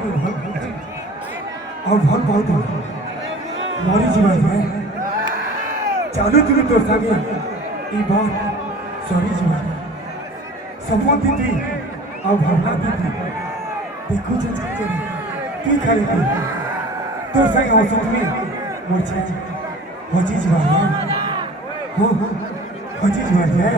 ମୁଁ ଭଲ ପାଉଛି ଆଉ ଭଲ ପାଉଥିଲି ମରିଯିବା ଯାଏ ଚାଲୁଥିଲି ତୋ ସାଙ୍ଗେ ଏଇ ବନ ସରିଯିବା ସପନ ଦିଦି ଆଉ ଭାବନା ଦିଦି ଦେଖୁଛ ତୁଇ ଖାଲି ତୋର ସାଙ୍ଗେ ହସୁଥିଲି ମୋର ଛାଇ ହଜିଯିବା ହଁ ହଜିଯିବା ଯେ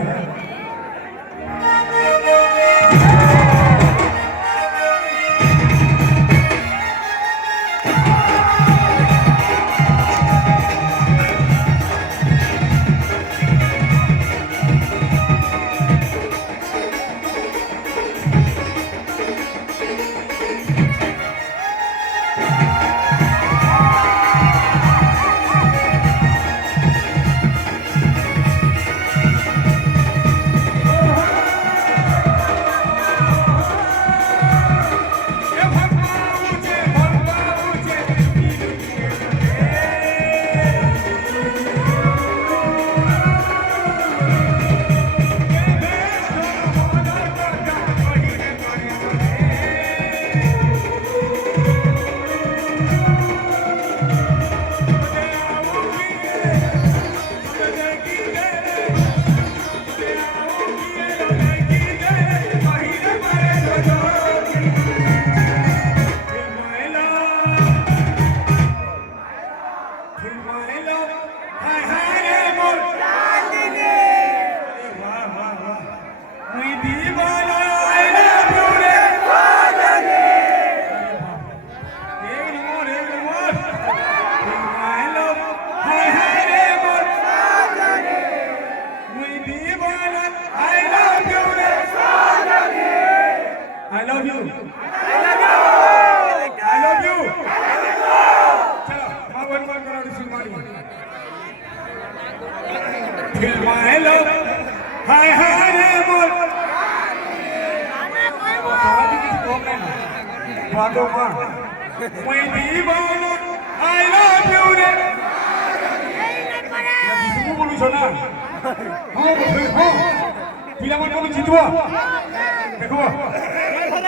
I love you. I love you. चलो वन करो सुनवाई फिल्मा हेलो हाय हाय रे बोल अभी किसी को नहीं बातों मार मैं दीवाना I love you रे किसी को बोलूँ सुना हाँ पिला मन को जितवा देखो